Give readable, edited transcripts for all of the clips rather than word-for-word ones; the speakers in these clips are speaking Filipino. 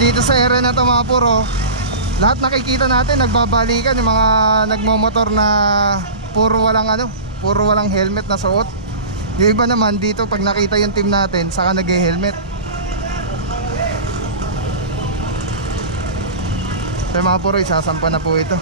dito sa area na to mga puro, lahat nakikita natin nagbabalikan yung mga nagmomotor na puro walang helmet na suot. Yung iba naman dito pag nakita yung team natin saka nag-helmet. So mga puro, isasampa na po ito.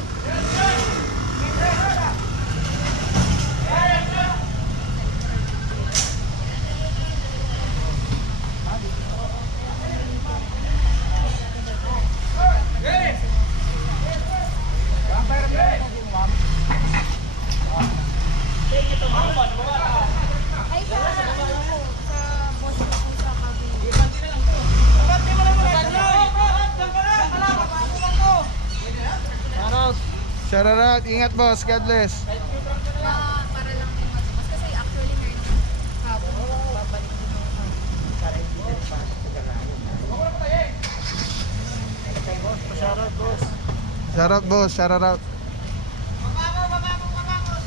Shout out, ingat boss, God bless. Para lang din mas kasi actually meron hapon babalik din ako. Para hindi na pasok sa garahe. Shout out boss, shout out.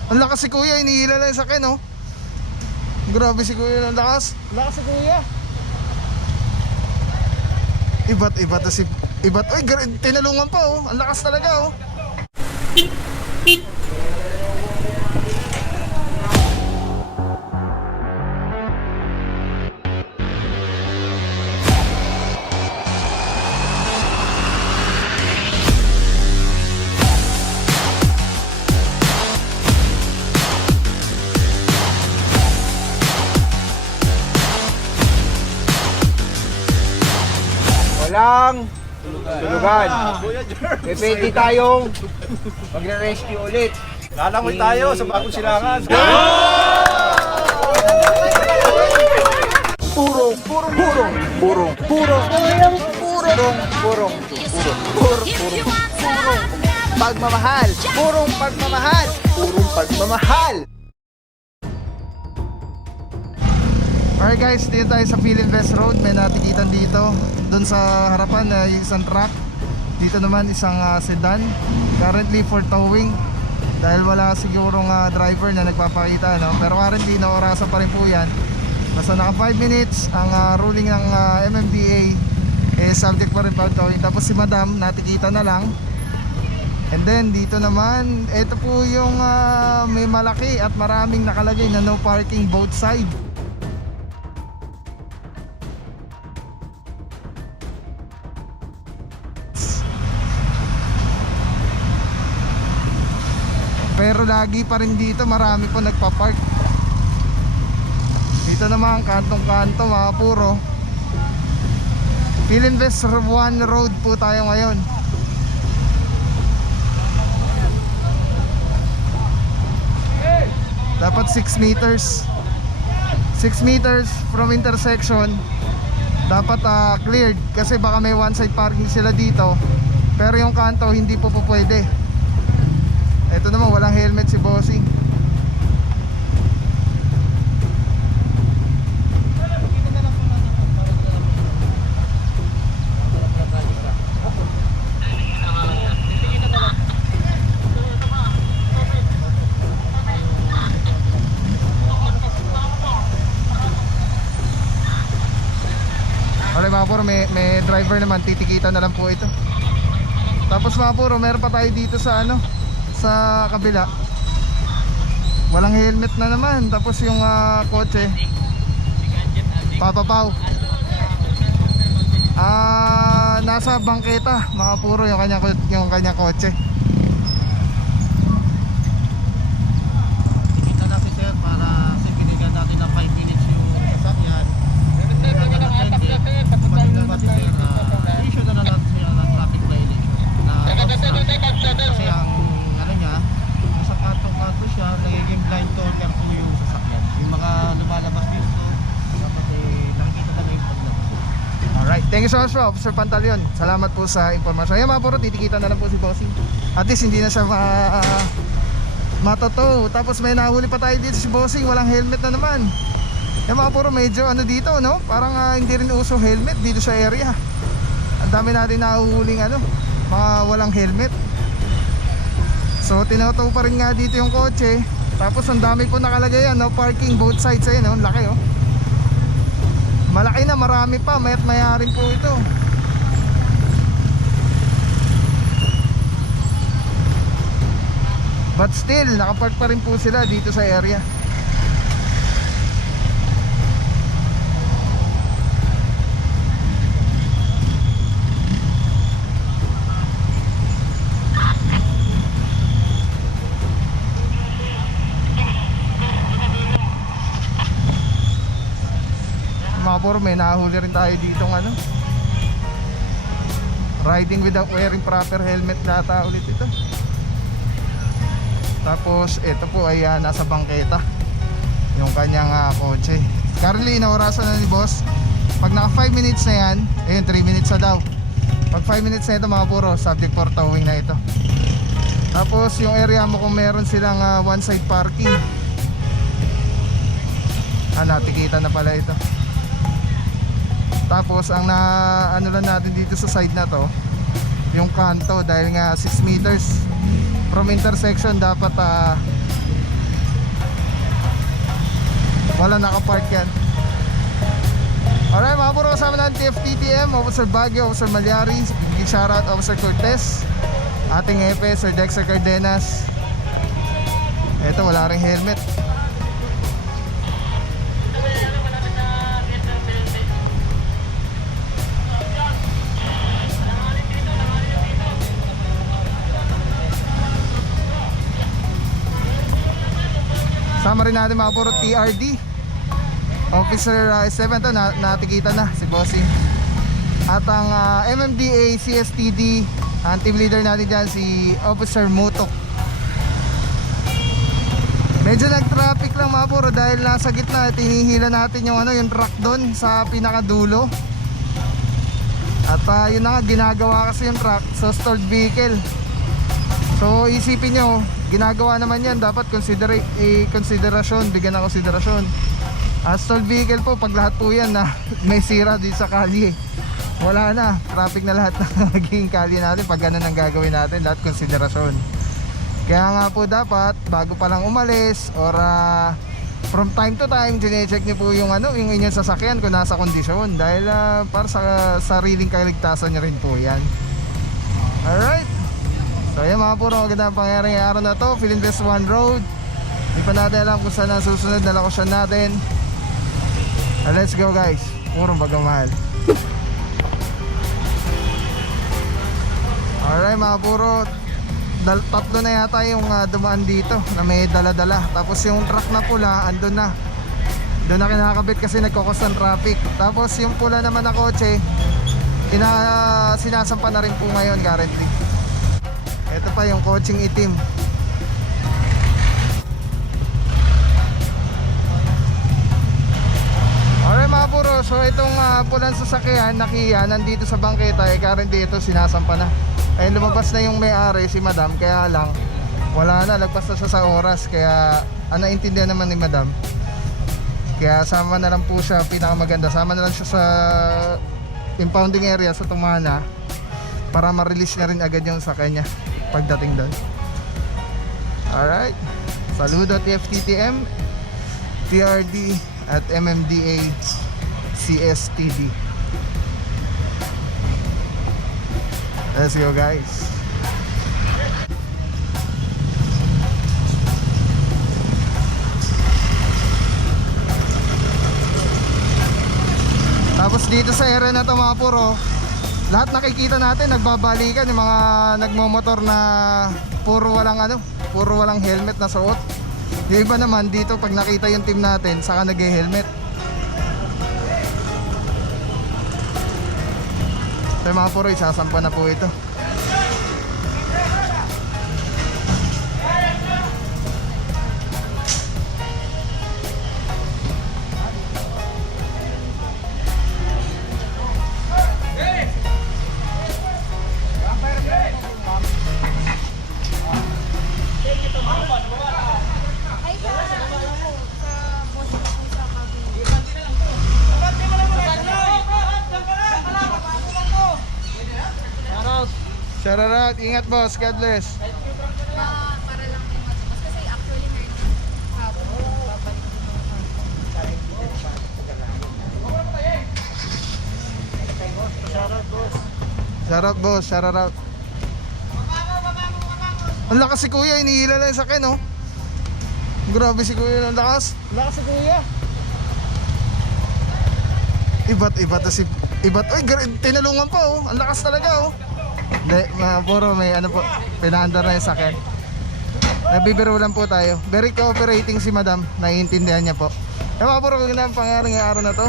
Ang lakas si kuya, inihila lang sa akin oh. Grabe si kuya, ang lakas. Lakas si kuya. Ibat to si Ibat. Ay, tinalungan pa oh. Ang lakas talaga oh. Walang tulugan. Pwede tayong magre-rescue ulit. Lalangoy tayo sa bagong silangan. Pagmamahal. Purong pagmamahal. Purong pagmamahal. Alright guys, dito tayo sa Philinvest Road. May natikitan dito. Doon sa harapan yung isang truck. Dito naman isang sedan. Currently for towing. Dahil wala sigurong driver na nagpapakita no? Pero currently naorasan pa rin po yan. Basta naka 5 minutes. Ang ruling ng MMDA subject pa rin pa towing. Tapos si madam natikita na lang. And then dito naman, ito po yung may malaki at maraming nakalagay na no parking both side. Pero lagi pa rin dito marami po nagpa-park. Dito naman kantong-kanto mga puro. Philinvest 1 Road po tayo ngayon. Dapat 6 meters 6 meters from intersection. Dapat cleared kasi baka may one side parking sila dito. Pero yung kanto hindi po pwede. Ito naman walang helmet si Bossing. Okay mga puro, may driver naman, titikita na lang po ito. Tapos mga puro, meron pa tayo dito sa sa kabila. Walang helmet na naman. Tapos yung kotse papapaw. Nasa bangketa mga puro yung kanya kotse. Kita natin sir para sa binigyan natin ng 5 minutes yung sasakyan. Issue na natin siya ng traffic violation kasi ang sa kanto siya, nagiging blind corner po yung sasakyan. Yung mga lumalabas dito, dapat nakikita na yung paglabas. Alright, thank you so much po Officer Pantaleon. Salamat po sa informasyon. Ayan mga puro, titikita na lang po si Bossing. At least hindi na siya matotow. Tapos may nahuli pa tayo dito si Bossing, walang helmet na naman. Ayan mga puro, medyo dito no? Parang hindi rin uso helmet dito sa area. Ang dami natin nahuhuling mga walang helmet. So tinotow pa rin nga dito yung kotse. Tapos ang dami po nakalagay no parking both sides. Ayun no, laki oh. Malaki na, marami pa, maya't mayarin po ito. But still, nakapark pa rin po sila dito sa area. Mga puro, may nahuli rin tayo dito ng ano, riding without wearing proper helmet data ulit ito. Tapos ito po ay nasa bangketa yung kanyang kotse. Currently inaorasan na ni boss. Pag naka 5 minutes na yan, ayun 3 minutes na daw. Pag 5 minutes na ito mga puro, subject for towing na ito. Tapos yung area mo kung meron silang one side parking, natikita na pala ito. Tapos ang ano lang natin dito sa side na to, yung kanto, dahil nga 6 meters from intersection dapat wala nakapark yan. Alright mga puro, kasama natin TFTTM, Officer Baguio, Officer Malyari, big shoutout Officer Cortez, ating Epe, Sir Dexter Cardenas. Ito wala ring helmet. Sama rin natin mga puro TRD, Officer 7 to, natikita na si Bossing. At ang MMDA CSTD, ang team leader natin dyan si Officer Mutok. Medyo nag-traffic lang mga puro dahil nasa gitna, tinihila natin yung yung truck doon sa pinakadulo. At yun na nga, ginagawa kasi yung truck, so stored vehicle. So isipin nyo, ginagawa naman yan, dapat konsiderasyon, bigyan ng konsiderasyon. Stored vehicle po, pag lahat po yan na may sira din sa kalye, wala na, traffic na lahat na magiging kalye natin pag ganun ang gagawin natin, lahat konsiderasyon. Kaya nga po dapat, bago pa lang umalis or from time to time, chinecheck nyo po yung yung inyong sasakyan kung nasa kondisyon, dahil para sa sariling kaligtasan nyo rin po yan. Alright, so yan mga puro, magandang pangyayari ng araw na to. Philinvest 1 Road, hindi pa natin alam kung saan ang susunod na lokasyon natin. Let's go guys, purong bagamahal. Alright mga puro, tatlo na yata yung dumaan dito na may dala-dala. Tapos yung truck na pula, andun na, doon na kinakabit kasi nagkukos ng traffic. Tapos yung pula naman na kotse, sinasampa na rin po ngayon currently. Ito pa yung coaching itim. Alright mga puro, so itong pulang sasakyan na Kia nandito sa bangketa, currently ito sinasampa na. Lumabas na yung may-ari, si madam, kaya lang wala na, lagpas na siya sa oras. Kaya naintindihan naman ni madam, kaya sama na lang po siya, pinakamaganda, sama na lang siya sa impounding area sa Tumana para ma-release na rin agad yung sakyan niya pagdating doon. Alright, saludo TFTTM, TRD at MMDA CSTD. Let's go guys. Tapos dito sa area na to mga puro, lahat nakikita natin nagbabalikan, yung mga nagmomotor na puro walang helmet na suot. Yung iba naman dito pag nakita yung team natin, saka nag-helmet. So mga puro, isasampa na po ito. Shout out, ingat boss, God bless. Para lang din mag-boss. Kasi actually meron babalik din Shout out boss, shout out. Ang lakas si kuya, inihila lang sa akin, oh. Grabe si kuya, ang lakas. Lakas si kuya. Ibat to si... Ibat, uy, tinulungan pa, oh. Ang lakas talaga, oh. Hindi, puro may ano po, pinaandar na yung sakit. Nabibiro lang po tayo. Very cooperating si madam, naiintindihan niya po. Mga puro, kung na ang pangyari ngayong araw na to.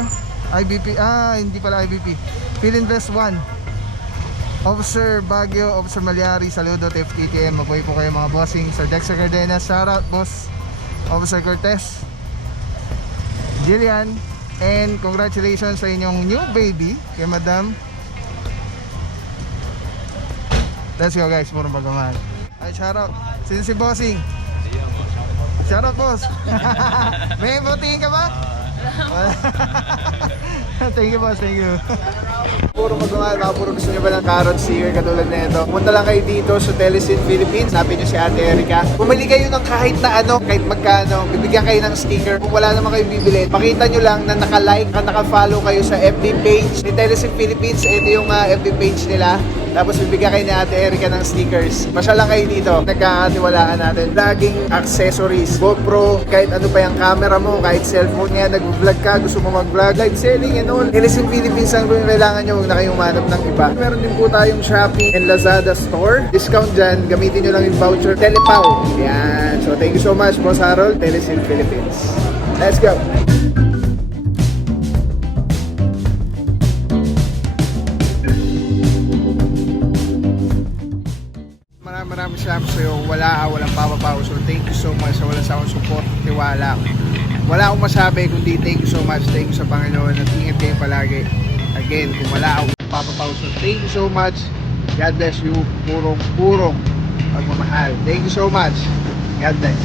IBP, hindi pala IBP. Philinvest 1. Officer Baguio, Officer Malyari, saludo to FTTM. Mabuhay po kayo mga bossing. Sir Dexter Cardenas, shoutout boss. Officer Cortez, Jillian, and congratulations sa inyong new baby kay madam. Let's go guys, puro pagmamahal. Ay, shoutout. Sino si bossing? Shoutout boss. May botingin ka ba? Thank you boss, thank you. Puro magmamahal, mga puro gusto nyo ba ng carrot sticker katulad na ito? Punta lang kayo dito sa Telesin Philippines, hanapin nyo si Ate Erica. Pumili kayo ng kahit na ano, kahit magkano, bibigyan kayo ng sticker. Kung wala naman kayo bibili, pakita nyo lang na naka-like at naka-follow kayo sa FB page ni Telesin Philippines. Ito yung FB page nila. Tapos bibigyan kayo ni Ate Erica ng stickers. Pasya lang kayo dito. Nagkakatiwalaan natin. Laging accessories. GoPro, kahit ano pa yung camera mo, kahit cellphone niya, nag-vlog ka, gusto mo mag-vlog, live selling and all. Telesin Philippines ang kung kailangan nyo, huwag na kayong manap ng iba. Meron din po tayong Shopee and Lazada store. Discount dyan, gamitin nyo lang yung voucher Telepaw. Yan. So thank you so much, Boss Harold, Telesin Philippines. Let's go! Maraming salamat sa iyo. Walang papapaw. So thank you so much sa walang sa akong support at tiwala. Wala akong masabi kundi thank you so much. Thank you sa Panginoon at ingat kayo palagi. Again, kung wala akong papapaw. So thank you so much. God bless you. Purong pagmamahal. Thank you so much. God bless.